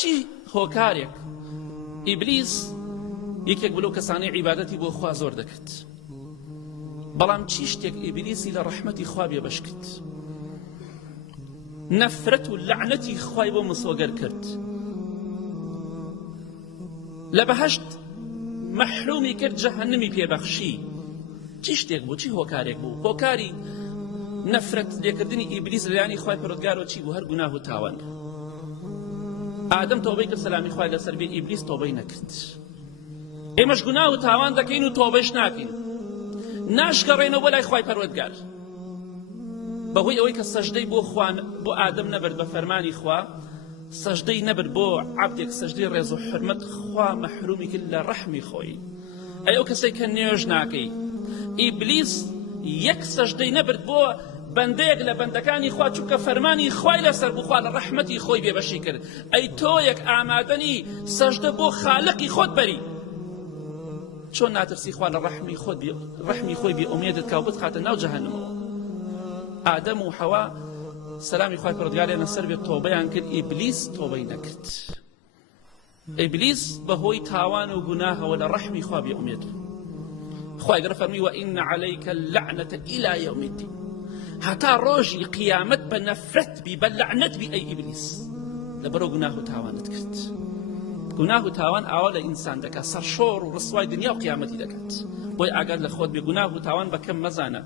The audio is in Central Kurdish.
چی هۆکارێک ئیبلیس یەکێک بلەو کەسانەی عیبادەتی بۆ خوا زۆر دەکرد، بەڵام چی شتێک ئیبلیسی لە ڕەحمەتی خوا بێبەش کرد؟ نەفرەت و لەعنەتی خوای بۆ مسۆگەر کرد، لە بەهەشت مەحرومی کرد، جەهەنەمی پێبەخشی. چی شتێک بوو؟ چی هۆکارێک بوو؟ هۆکاری نەفرەت لێکردنی ئیبلیس لەلایەنی خوای پەروەردگارەوە چی بوو؟ هەر گوناه و تاوان. ئادەم تۆبەی کرد سەلامی خوای لەسەر بێ، ئیبلیس تۆبەی نەکرد. ئێمەش گوناه و تاوان دەکەین و تۆبەش ناکەین، ناشگەڕێنەوە بۆ لای خوای پەروەردگار بەهۆی ئەوەی کە سەجدەی بۆ ئادەم نەبرد بە فەرمانی خوا، سەجدەی نەبرد بۆ عەبدێک، سەجدەی ڕێز و حورمەت، خوا مەحرومی کرد لە ڕەحمی خۆی. ئەو کەسێک کە نوێژ ناکەی، ئیبلیس یەک سەجدەی نەبرد بۆ بەندەیەک لە بەندەکانی خوا، چونکە فەرمانی خوای لەسەر بوو، خوا لە ڕەحمەتی خۆی بێبەشی کرد. ئەی تۆ یەک ئامادەنی سەجدە بۆ خالقی خۆت بەری، چۆن ناترسی خوا لە ڕەحمی خۆی بێ ئومێدت کا و بتخاتە ناو جەهەنەمەوە؟ ئادەم و حەوا سەلامی خوای پەروەردگار لەسەر بێ تۆبەیان کرد، ئیبلیس تۆبەی نەکرد. ئیبلیس بەهۆی تاوان و گوناهەوە لە ڕەحمی خوا بێ ئومێد. خوای گەورە فەرمی وئین عەلەیکە اللەعنەتە ئیلا یەومی الدین، هەتا ڕۆژی قیامەت بە نەفرەت بی، بە لەعنەت بی ئەی ئیبلیس، لەبەرەوە گوناه و تاوانت کرد. گوناه و تاوان ئاوا لە ئینسان دەکات، سەرشۆڕ و ڕسوای دنیا و قیامەتی دەکات. بۆی ئاگاد لە خۆت بێ، گوناه و تاوان بەکەم مەزانە.